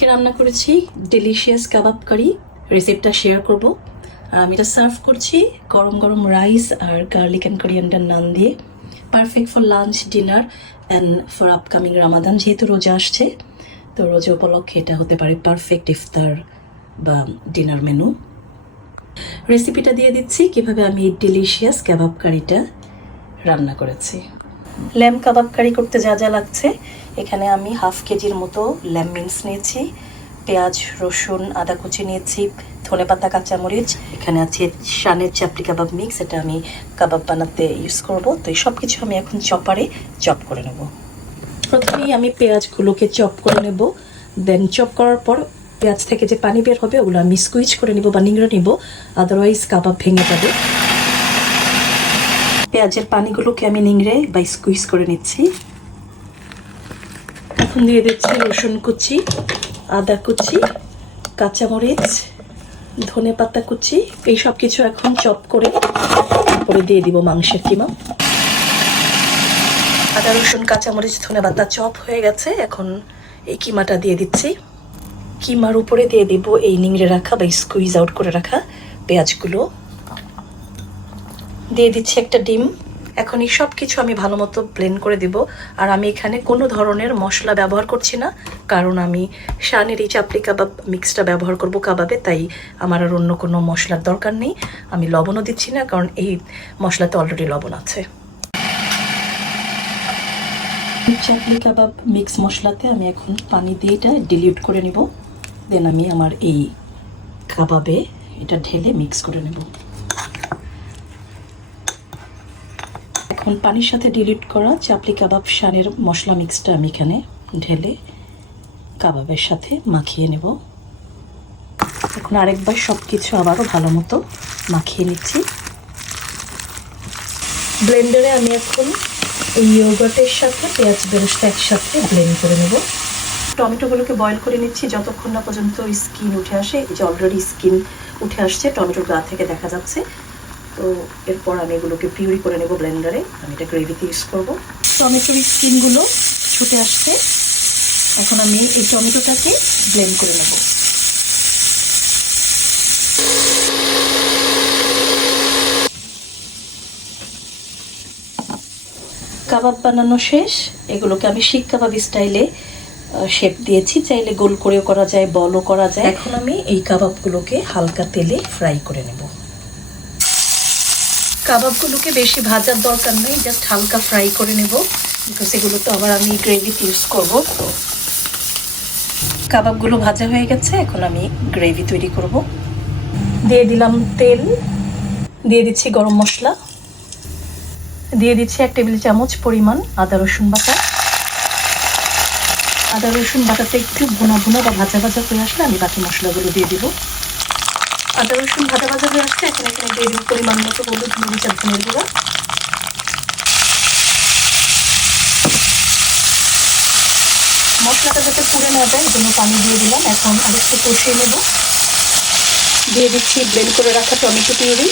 আজকে রান্না করেছি ডেলিশিয়াস কাবাব কারি। রেসিপিটা শেয়ার করব। আমি এটা সার্ভ করছি গরম গরম রাইস আর গার্লিক অ্যান্ড কোরিয়ান্ডার নান দিয়ে। Perfect for lunch, dinner and for upcoming Ramadan. যেহেতু রোজা আসছে, তো রোজা উপলক্ষে এটা হতে পারে পারফেক্ট ইফতার বা ডিনার মেনু। রেসিপিটা দিয়ে দিচ্ছি কিভাবে আমি এই ডেলিশিয়াস কাবাব কারিটা রান্না করেছি। ল্যাম্ব কাবাব কারি করতে যা যা লাগছে, এখানে আমি হাফ কেজির মতো ল্যাম্ব মিন্স নিয়েছি, পেঁয়াজ, রসুন, আদা কুচি নিয়েছি, ধনেপাতা, কাঁচামরিচ। এখানে আছে শানের চাপড়ি কাবাব মিক্স, এটা আমি কাবাব বানাতে ইউজ করব। তো এই সব কিছু আমি এখন চপারে চপ করে নেব। প্রথমেই আমি পেঁয়াজগুলোকে চপ করে নেব। দেন চপ করার পর পেঁয়াজ থেকে যে পানি বের হবে ওগুলো আমি স্কুইজ করে নিব বা নিংড়ে নিব, আদারওয়াইজ কাবাব ভেঙে যাবে। পেঁয়াজের পানিগুলোকে আমি নিংড়ে বা স্কুইজ করে নিচ্ছি। এখন দিয়ে দিচ্ছি রসুন কুচি, আদা কুচি, কাঁচামরিচ, ধনেপাতা কুচি। এই সব কিছু এখন চপ করে তারপরে দিয়ে দিব মাংসের কিমা। আদা, রসুন, কাঁচামরিচ, ধনেপাতা চপ হয়ে গেছে। এখন এই কিমাটা দিয়ে দিচ্ছি। কিমার উপরে দিয়ে দিব এই নিংড়ে রাখা বা স্কুইজ আউট করে রাখা পেঁয়াজগুলো। দিয়ে দিচ্ছি একটা ডিম। এখন এই সব কিছু আমি ভালো মতো ব্লেন্ড করে দিব। আর আমি এখানে কোনো ধরনের মশলা ব্যবহার করছি না, কারণ আমি শানের এই চাপড়ি কাবাব মিক্সটা ব্যবহার করব কাবাবে, তাই আমার আর অন্য কোনো মশলার দরকার নেই। আমি লবণও দিচ্ছি না, কারণ এই মশলাতে অলরেডি লবণ আছে। চাপড়ি কাবাব মিক্স মশলাতে আমি এখন পানি দিয়ে এটা ডিলিউট করে নিব। দেন আমি আমার এই কাবাবে এটা ঢেলে মিক্স করে নেব। এখন পানির সাথে ডিলিট করা চাপলি কাবাব শানের মশলা মিক্সটা আমি এখানে ঢেলে কাবাবের সাথে মাখিয়ে নেব। এখন আরেকবার সব কিছু আবারও ভালো মতো মাখিয়ে নিচ্ছি। ব্লেন্ডারে আমি এখন এই ইয়োগার্টের সাথে পেঁয়াজ বেরেস্তা একসাথে ব্লেন্ড করে নেব। টমেটোগুলোকে বয়েল করে নিচ্ছি যতক্ষণ না পর্যন্ত স্কিন উঠে আসে। এই যে অলরেডি স্কিন উঠে আসছে, টমেটোর গা থেকে দেখা যাচ্ছে। তো এরপর আমি এগুলোকে পিউরি করে নেব ব্লেন্ডারে। আমি এটা গ্রেভিতে ইউজ করব। টমেটোর স্কিনগুলো ছুটে আসছে, এখন আমি এই টমেটোটাকে ব্লেন্ড করে নেব। কাবাব বানানো শেষ। এগুলোকে আমি শিক কাবাব স্টাইলে শেপ দিয়েছি, চাইলে গোল করেও করা যায়, বলও করা যায়। এখন আমি এই কাবাবগুলোকে হালকা তেলে ফ্রাই করে নেব। কাবাবগুলোকে বেশি ভাজার দরকার নেই, জাস্ট হালকা ফ্রাই করে নেব, বিকজ এগুলো তো আবার আমি গ্রেভিতে ইউজ করব। তো কাবাবগুলো ভাজা হয়ে গেছে, এখন আমি গ্রেভি তৈরি করব। দিয়ে দিলাম তেল, দিয়ে দিচ্ছি গরম মশলা, দিয়ে দিচ্ছি 1 টেবিল চামচ পরিমাণ আদা রসুন বাটা। আদা রসুন বাটাতে একটু ভুনা ভুনা বা ভাজা ভাজা হয়ে আসলে আমি বাকি মশলাগুলো দিয়ে দিব। আদা রসুন ভাজা ভাজা হয়ে আসছে, এখন এখানে দিয়ে দিব পরিমাণ মতো হলুদ, মরিচ আর ধনের গুঁড়া। মশলাটা যাতে পুড়ে না যায়, এই জন্য পানি দিয়ে দিলাম। এখন আরেকটু কষিয়ে নেব। দিয়ে দিচ্ছি ব্লেন্ড করে রাখা টমেটো পিউরি।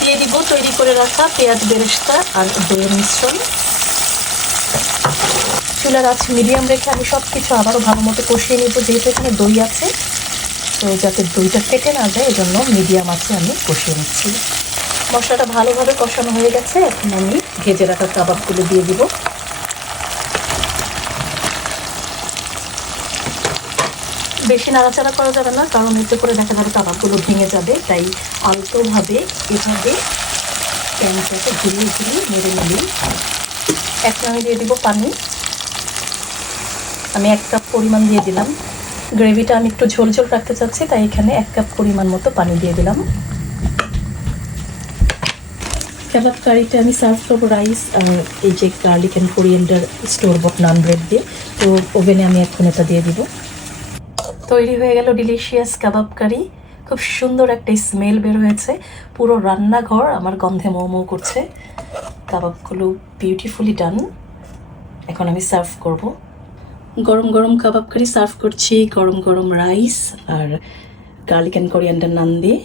দিয়ে দিব তৈরি করে রাখা পেঁয়াজ বেরেস্তা আর দইয়ের মিশ্রণ। চুলার আঁচ মিডিয়াম রেখে আমি সব কিছু আবারও ভালো মতো কষিয়ে নিব। যেহেতু এখানে দই আছে, তো যাতে দইটা ফেটে না যায়, এই জন্য মিডিয়াম আঁচে আমি কষিয়ে নিচ্ছি। মশলাটা ভালোভাবে কষানো হয়ে গেছে, এখন আমি ভেজে রাখা কাবাবগুলো দিয়ে দিব। বেশি নাড়াচাড়া করা যাবে না, কারণ এতে করে দেখা যাবে কাবাবগুলো ভেঙে যাবে। তাই আলতোভাবে এভাবে প্যানটাকে ঘুরিয়ে ঘুরিয়ে নেড়ে নেড়ে। এখন আমি দিয়ে দিব পানি। আমি 1 কাপ পরিমাণ দিয়ে দিলাম। গ্রেভিটা আমি একটু ঝোল ঝোল রাখতে চাচ্ছি, তাই এখানে 1 কাপ পরিমাণ মতো পানি দিয়ে দিলাম। কাবাব কারিটা আমি সার্ভ করবো রাইস আর এই যে garlic and coriander store bought naan bread দিয়ে। তো ওভেনে আমি এখন এটা দিয়ে দিব। তৈরি হয়ে গেল ডিলিশিয়াস কাবাব কারি। খুব সুন্দর একটা স্মেল বের হয়েছে, পুরো রান্নাঘর আমার গন্ধে মৌ মৌ করছে। কাবাবগুলো বিউটিফুলি ডান। এখন আমি সার্ভ করব। গরম গরম কাবাব কারি সার্ভ করছি গরম গরম রাইস আর গার্লিক অ্যান্ড কোরিয়ান্ডার নান দিয়ে।